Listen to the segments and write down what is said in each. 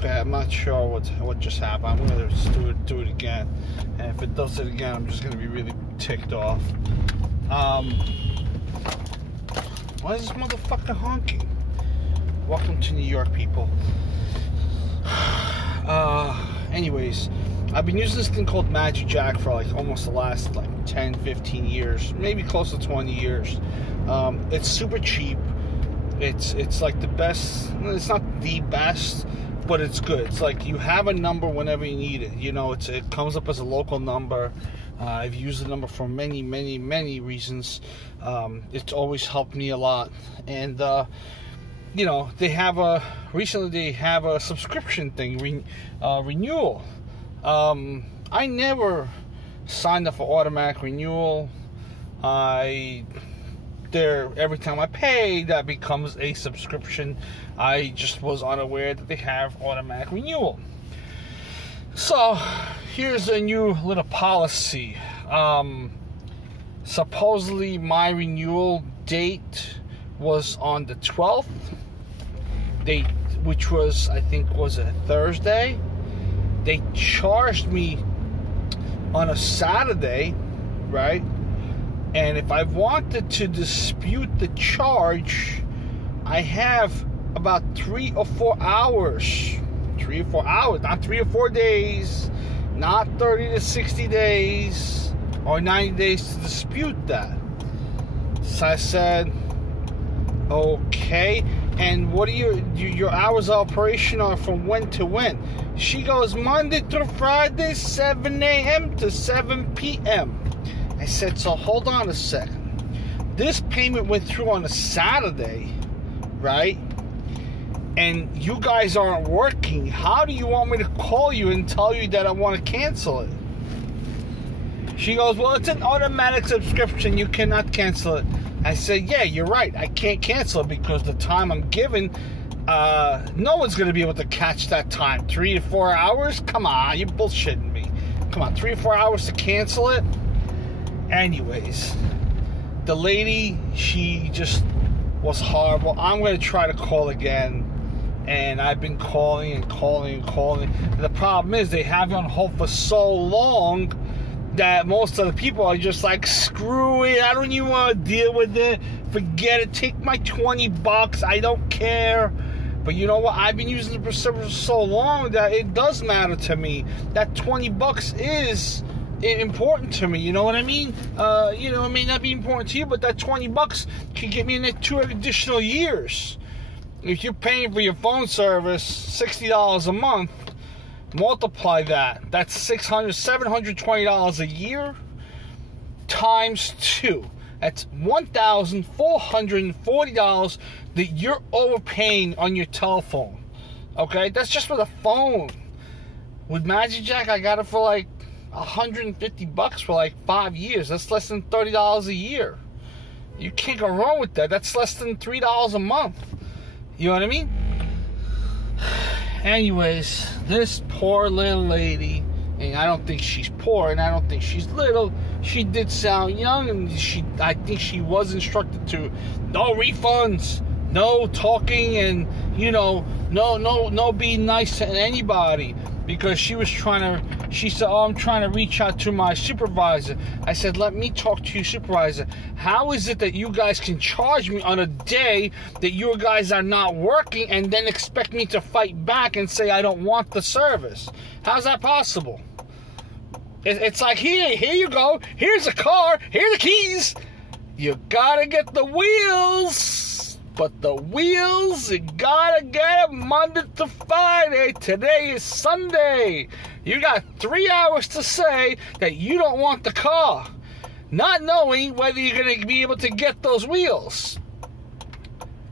Okay, I'm not sure what just happened. I'm gonna just do it again, and if it does it again, I'm just gonna be really ticked off. Why is this motherfucker honking? Welcome to New York, people. Anyways, I've been using this thing called magicJack for like almost the last 10, 15 years, maybe close to 20 years. It's super cheap. It's like the best. It's not the best, but it's good. It's like you have a number whenever you need it. You know, it comes up as a local number. I've used the number for many, many, many reasons. It's always helped me a lot. And you know, recently they have a subscription thing, renewal. I never signed up for automatic renewal. Every time I pay, that becomes a subscription. I just was unaware that they have automatic renewal. So here's a new little policy. Supposedly my renewal date was on the 12th, which was, I think, was a Thursday. They charged me on a Saturday, right? And if I wanted to dispute the charge, I have about 3 or 4 hours. 3 or 4 hours, not 3 or 4 days, not 30 to 60 days or 90 days to dispute that. So I said, okay. And what are your hours of operation are from when to when? She goes Monday through Friday, 7 a.m. to 7 p.m. I said, so hold on a second. This payment went through on a Saturday, right? And you guys aren't working. How do you want me to call you and tell you that I want to cancel it? She goes, well, it's an automatic subscription. You cannot cancel it. I said, yeah, you're right. I can't cancel it because the time I'm given, no one's going to be able to catch that time. 3 to 4 hours? Come on, you're bullshitting me. Come on, 3 or 4 hours to cancel it? Anyways, the lady, she just was horrible. I'm going to try to call again. And I've been calling and calling and calling. The problem is they have you on hold for so long that most of the people are just like, screw it, I don't even want to deal with it, forget it, take my $20, I don't care. But you know what, I've been using the service for so long that it does matter to me. That $20 is important to me, you know what I mean? You know, it may not be important to you, but that $20 can get me in 2 additional years. If you're paying for your phone service $60 a month, multiply that. That's $720 a year times 2. That's $1,440 that you're overpaying on your telephone. Okay, that's just for the phone. With magicJack, I got it for like $150 for like 5 years. That's less than $30 a year. You can't go wrong with that. That's less than $3 a month. You know what I mean? Anyways, this poor little lady, and I don't think she's poor, and I don't think she's little. She did sound young, and I think she was instructed to no refunds, no talking, and you know, no being nice to anybody, because she said, oh, I'm trying to reach out to my supervisor. I said, let me talk to your supervisor. How is it that you guys can charge me on a day that you guys are not working and then expect me to fight back and say I don't want the service? How's that possible? It's like, here you go. Here's a car. Here are the keys. You gotta get the wheels. But the wheels, you gotta get them Monday to Friday. Today is Sunday. You got 3 hours to say that you don't want the car, not knowing whether you're going to be able to get those wheels.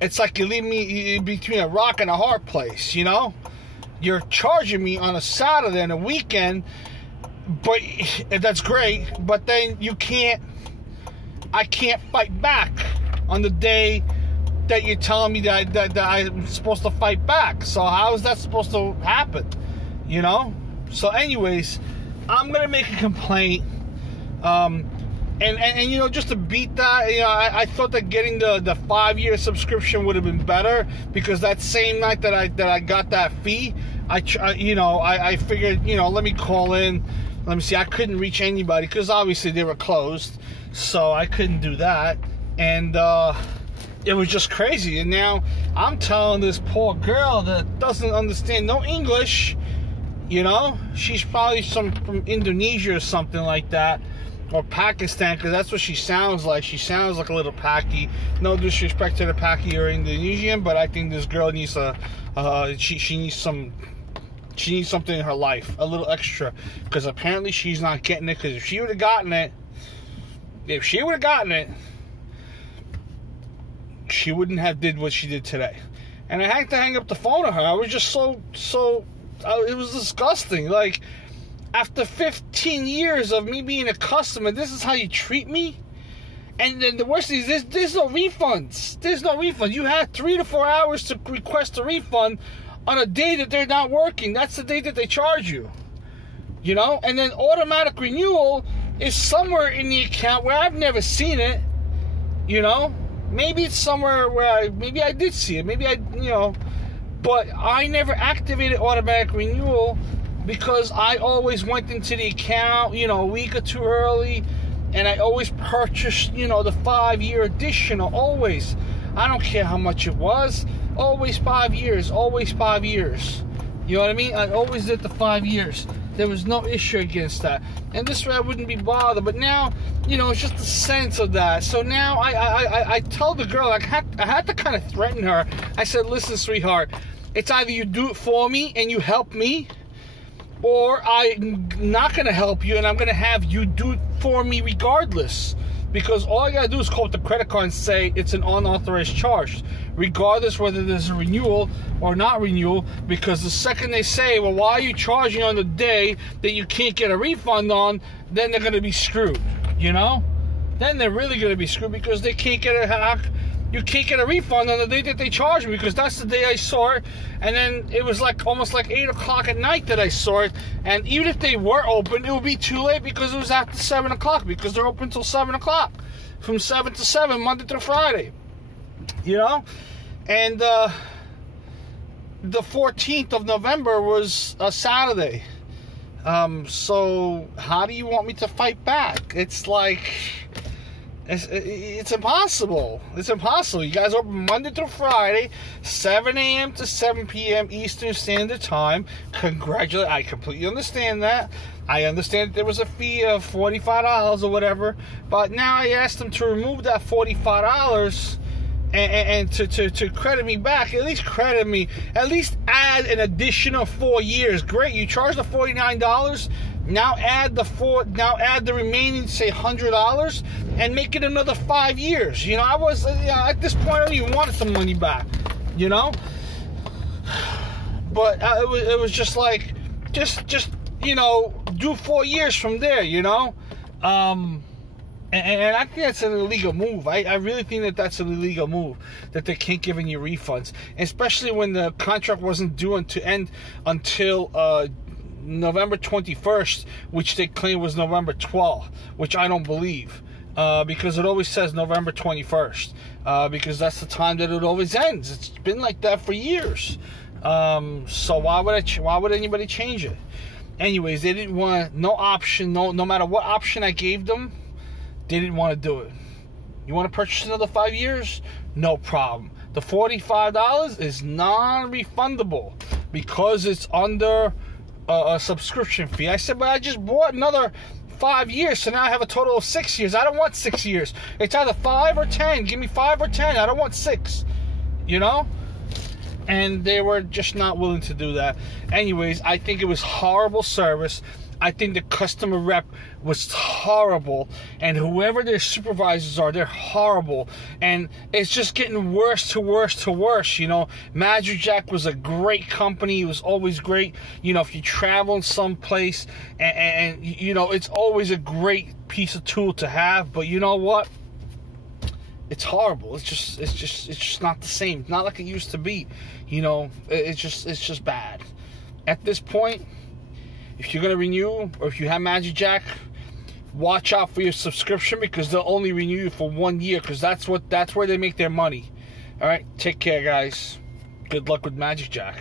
It's like you leave me between a rock and a hard place, you know? You're charging me on a Saturday and a weekend, but that's great, but then I can't fight back on the day that you're telling me that I'm supposed to fight back. So how is that supposed to happen? You know? So anyways, I'm going to make a complaint. And you know, just to beat that, you know, I thought that getting the 5-year subscription would have been better, because that same night that I got that fee, I figured, you know, let me call in. Let me see. I couldn't reach anybody because obviously they were closed, so I couldn't do that. And it was just crazy. And now I'm telling this poor girl that doesn't understand no English, you know, she's probably from Indonesia or something like that, or Pakistan, because that's what she sounds like. She sounds like a little Paki. No disrespect to the Paki or Indonesian, but I think this girl needs she needs something in her life, a little extra, because apparently she's not getting it. Because if she would have gotten it, she wouldn't have did what she did today. And I had to hang up the phone to her. I was just so it was disgusting. Like, after 15 years of me being a customer, this is how you treat me? And then the worst thing is there's no refunds. There's no refund. You had 3 to 4 hours to request a refund on a day that they're not working. That's the day that they charge you. You know? And then automatic renewal is somewhere in the account where I've never seen it. You know? Maybe it's somewhere where maybe I did see it. Maybe but I never activated automatic renewal, because I always went into the account, you know, a week or two early, and I always purchased, you know, the 5-year additional, always. I don't care how much it was, always 5 years, always 5 years. You know what I mean? I always did the 5 years. There was no issue against that. And this way I wouldn't be bothered. But now, you know, it's just the sense of that. So now I told the girl, I had to kind of threaten her. I said, listen, sweetheart, it's either you do it for me and you help me, or I'm not going to help you and I'm going to have you do it for me regardless. Because all I got to do is call up the credit card and say it's an unauthorized charge, regardless whether there's a renewal or not renewal. Because the second they say, well, why are you charging on the day that you can't get a refund on, then they're going to be screwed, you know? Then they're really going to be screwed, because they can't get you can't get a refund on the day that they charge me, because that's the day I saw it. And then it was like almost like 8 o'clock at night that I saw it. And even if they were open, it would be too late, because it was after 7 o'clock, because they're open till 7 o'clock, from 7 to 7, Monday through Friday, you know? And the 14th of November was a Saturday. So how do you want me to fight back? It's like, it's impossible. It's impossible. You guys open Monday through Friday, 7 a.m. to 7 p.m. Eastern Standard Time. Congratulations. I completely understand that. I understand that there was a fee of $45 or whatever. But now I asked them to remove that $45 and to credit me back. At least credit me. At least add an additional 4 years. Great. You charged the $49. Now add the remaining, say, $100, and make it another 5 years. You know, I was at this point I don't even wanted some money back. You know, but it was just like, just you know, do 4 years from there. You know, and I think that's an illegal move. I really think that that's an illegal move, that they can't give any refunds, especially when the contract wasn't due to end until November 21st, which they claim was November 12th, which I don't believe, because it always says November 21st, because that's the time that it always ends. It's been like that for years. So why would anybody change it? Anyways, they didn't want no option, no matter what option I gave them, they didn't want to do it. You want to purchase another 5 years? No problem. The $45 is non-refundable because it's under a subscription fee. I said, but I just bought another 5 years, so now I have a total of 6 years. I don't want 6 years. It's either 5 or 10. Give me 5 or 10. I don't want 6. You know? And they were just not willing to do that. Anyways, I think it was horrible service. I think the customer rep was horrible, and whoever their supervisors are, they're horrible, and it's just getting worse to worse to worse. You know, MagicJack was a great company. It was always great. You know, if you travel someplace, and you know, it's always a great piece of tool to have. But you know what? It's horrible. It's just not the same. It's not like it used to be. You know, it's just bad. At this point, if you're gonna renew, or if you have MagicJack, watch out for your subscription because they'll only renew you for 1 year because that's where they make their money. All right, take care, guys. Good luck with Magic Jack.